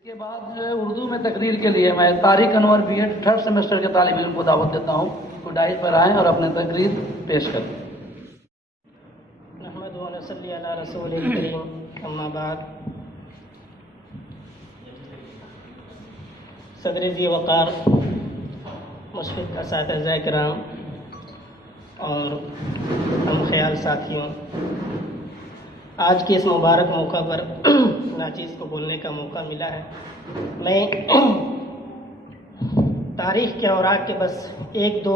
اس کے بعد جو ہے اردو میں تقریر کے لیے میں طارق انور بی ایڈ 3rd سیمسٹر کے طالب علم کو دعوت دیتا ہوں کہ ڈائز پر آئیں اور اپنے تقریر پیش کریں. نحمد و نصلی علی رسول کریم اما بعد. صدر ذی وقار مشفق اساتذہ کرام اور ہم خیال ساتھیوں، آج کے اس مبارک موقع پر ناچیز کو بولنے کا موقع ملا ہے. میں تاریخ کے اوراق کے بس 1-2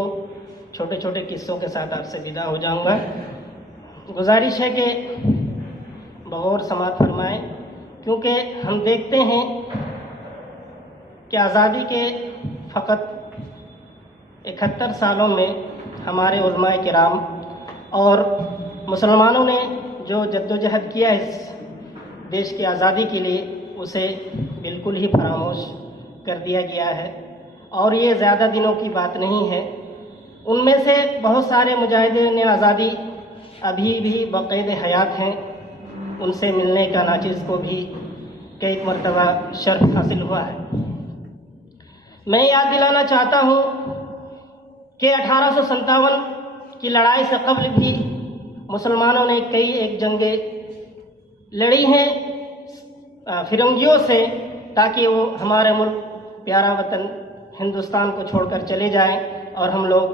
چھوٹے چھوٹے قصوں کے ساتھ آپ سے ودا ہو جاؤں گا. گزارش ہے کہ بغور سماعت فرمائیں، کیونکہ ہم دیکھتے ہیں کہ آزادی کے فقط 71 سالوں میں ہمارے علماء کرام اور مسلمانوں نے جو جدوجہد کیا اس دیش کی آزادی کے لیے اسے بالکل ہی فراموش کر دیا گیا ہے. اور یہ زیادہ دنوں کی بات نہیں ہے. ان میں سے بہت سارے مجاہدین آزادی ابھی بھی بقید حیات ہیں. ان سے ملنے کا ناچیز کو بھی کئی مرتبہ شرف حاصل ہوا ہے. میں یاد دلانا چاہتا ہوں کہ 1857 کی لڑائی سے قبل بھی مسلمانوں نے کئی ایک جنگیں لڑی ہیں فرنگیوں سے، تاکہ وہ ہمارے ملک پیارا وطن ہندوستان کو چھوڑ کر چلے جائیں اور ہم لوگ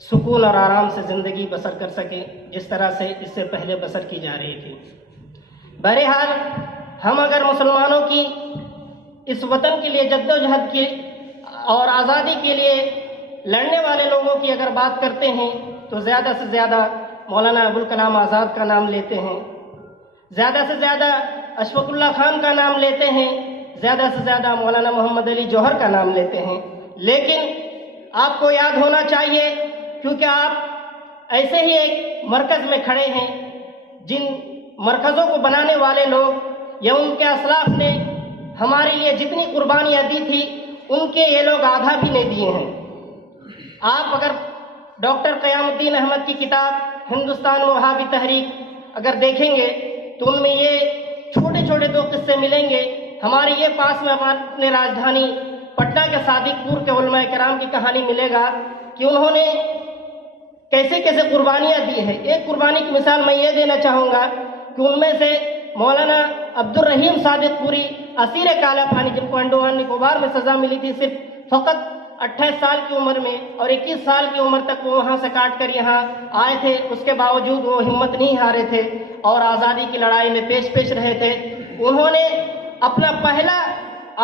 سکون اور آرام سے زندگی بسر کر سکیں، جس طرح سے اس سے پہلے بسر کی جا رہی تھی. بہرحال ہم اگر مسلمانوں کی اس وطن کے لیے جدوجہد کی اور آزادی کے لیے لڑنے والے لوگوں کی اگر بات کرتے ہیں تو زیادہ سے زیادہ مولانا ابوالکلام آزاد کا نام لیتے ہیں، زیادہ سے زیادہ اشفاق اللہ خان کا نام لیتے ہیں، زیادہ سے زیادہ مولانا محمد علی جوہر کا نام لیتے ہیں. لیکن آپ کو یاد ہونا چاہیے، کیونکہ آپ ایسے ہی ایک مرکز میں کھڑے ہیں جن مرکزوں کو بنانے والے لوگ یا ان کے اسلاف نے ہمارے لیے جتنی قربانیاں دی تھی ان کے یہ لوگ آدھا بھی نہیں دیے ہیں. آپ اگر ڈاکٹر قیام الدین احمد کی کتاب ہندوستان وہابی تحریک اگر دیکھیں گے تو ان میں یہ چھوٹے چھوٹے 2 قصے ملیں گے. ہمارے یہ پاس میں اپنے راجدھانی پٹنہ کے صادق پور کے علماء کرام کی کہانی ملے گا کہ انہوں نے کیسے کیسے قربانیاں دی ہیں. ایک قربانی کی مثال میں یہ دینا چاہوں گا کہ ان میں سے مولانا عبد الرحیم صادق پوری اسیر کالا پانی، جن کو انڈومان نکوبار میں سزا ملی تھی صرف فقط 28 سال کی عمر میں، اور 21 سال کی عمر تک وہ وہاں سے کاٹ کر یہاں آئے تھے. اس کے باوجود وہ ہمت نہیں ہارے تھے اور آزادی کی لڑائی میں پیش رہے تھے. انہوں نے اپنا پہلا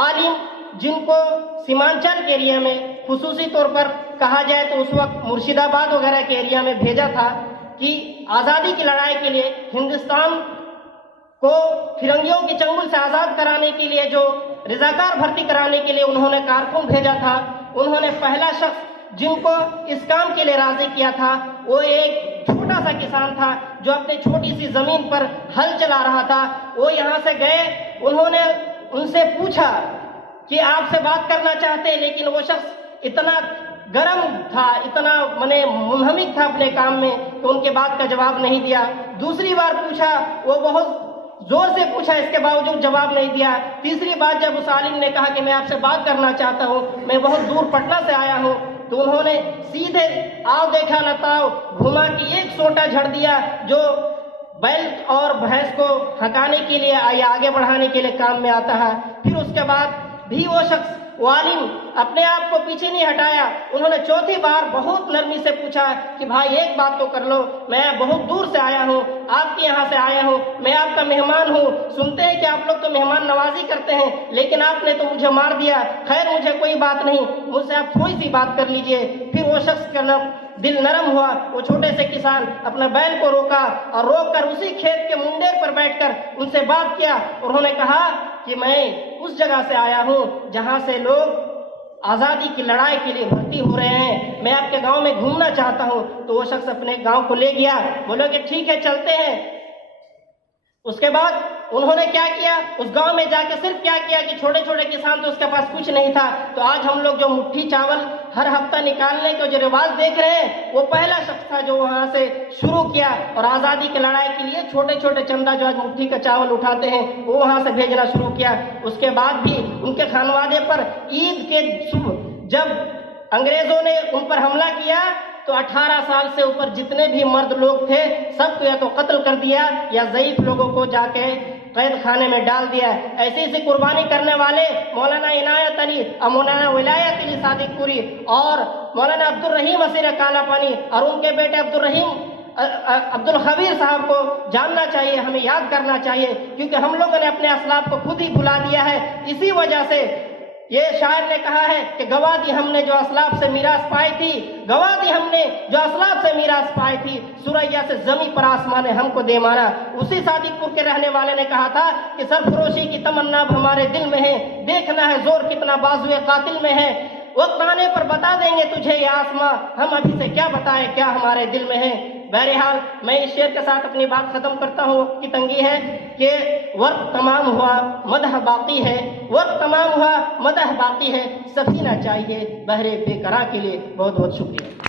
عالم، جن کو سیمانچل کے ایریا میں خصوصی طور پر کہا جائے تو اس وقت مرشد آباد وغیرہ کے ایریا میں بھیجا تھا کہ آزادی کی لڑائی کے لیے ہندوستان کو فرنگیوں کے چنگل سے آزاد کرانے کے لیے جو رضاکار بھرتی کرانے کے لیے انہوں نے کارکن بھیجا تھا. انہوں نے پہلا شخص جن کو اس کام کے لیے راضی کیا تھا وہ ایک چھوٹا سا کسان تھا جو اپنی چھوٹی سی زمین پر ہل چلا رہا تھا. وہ یہاں سے گئے، انہوں نے ان سے پوچھا کہ آپ سے بات کرنا چاہتے ہیں، لیکن وہ شخص اتنا گرم تھا، اتنا منہمک تھا اپنے کام میں کہ ان کے بات کا جواب نہیں دیا. دوسری بار پوچھا، وہ بہت زور سے پوچھا، اس کے باوجود جواب نہیں دیا. تیسری بات جب اس عالم نے کہا کہ میں آپ سے بات کرنا چاہتا ہوں، میں بہت دور پٹنہ سے آیا ہوں، تو انہوں نے سیدھے آؤ دیکھا نہ تاؤ گھما کے ایک سوٹا جھڑ دیا جو بیل اور بھینس کو ہٹانے کے لیے یا آگے بڑھانے کے لیے کام میں آتا ہے. پھر اس کے بعد بھی وہ شخص عالم اپنے آپ کو پیچھے نہیں ہٹایا. انہوں نے چوتھی بار بہت نرمی سے پوچھا کہ بھائی ایک بات تو کر لو، میں بہت دور سے آیا ہوں، آپ کے یہاں سے آیا ہوں، میں آپ کا مہمان ہوں. سنتے ہیں کہ آپ لوگ تو مہمان نوازی کرتے ہیں، لیکن آپ نے تو مجھے مار دیا. خیر مجھے کوئی بات نہیں، مجھ سے آپ تھوڑی سی بات کر لیجئے. پھر وہ شخص کا دل نرم ہوا. وہ چھوٹے سے کسان اپنا بیل کو روکا اور روک کر اسی کھیت کے منڈیر پر بیٹھ کر ان سے بات کیا. انہوں نے کہا کہ میں اس جگہ سے آیا ہوں جہاں سے لوگ آزادی کی لڑائی کے لیے بھرتی ہو رہے ہیں، میں آپ کے گاؤں میں گھومنا چاہتا ہوں. تو وہ شخص اپنے گاؤں کو لے گیا. بولو کہ ٹھیک ہے چلتے ہیں. اس کے بعد انہوں نے کیا کیا، اس گاؤں میں جا کے صرف کیا کیا کہ چھوٹے چھوٹے کسان تو اس کے پاس کچھ نہیں تھا، تو آج ہم لوگ جو مٹھی چاول ہر ہفتہ نکالنے کا جو رواج دیکھ رہے ہیں، وہ پہلا شخص تھا جو وہاں سے شروع کیا، اور آزادی کی لڑائی کے لیے چھوٹے چھوٹے چندہ جو آج مٹھی کا چاول اٹھاتے ہیں وہ وہاں سے بھیجنا شروع کیا۔ اس کے بعد بھی ان کے خانوادے پر عید کے صبح جب انگریزوں نے ان پر حملہ کیا تو 18 سال سے اوپر جتنے بھی مرد لوگ تھے سب کو یا تو قتل کر دیا یا ضعیف لوگوں کو جا کے قید خانے میں ڈال دیا۔ ایسی ایسی قربانی کرنے والے مولانا عنایت علی اور مولانا ولایت علی صادق پوری اور مولانا عبد الرحیم اسیر کالا پانی اور ان کے بیٹے عبد الخبیر صاحب کو جاننا چاہیے، ہمیں یاد کرنا چاہیے، کیونکہ ہم لوگوں نے اپنے اسلاف کو خود ہی بھلا دیا ہے۔ اسی وجہ سے یہ شاعر نے کہا ہے کہ گواہ دی ہم نے جو اسلاف سے میراث پائی تھی، گواہ دی ہم نے جو اسلاف سے میراث پائی تھی، سریا سے زمیں پر آسمان ہم کو دے مانا۔ اسی صادق پور کے رہنے والے نے کہا تھا کہ سرفروشی کی تمنا اب ہمارے دل میں ہے، دیکھنا ہے زور کتنا بازوئے قاتل میں ہے، وقت آنے پر بتا دیں گے تجھے یہ آسماں، ہم ابھی سے کیا بتائیں کیا ہمارے دل میں ہے۔ بہرحال میں اس شعر کے ساتھ اپنی بات ختم کرتا ہوں، وقت کی تنگی ہے کہ وقت تمام ہوا مدح باقی ہے، وقت تمام ہوا مدح باقی ہے، سفینہ چاہیے بحر بے قرار کے لیے۔ بہت بہت شکریہ۔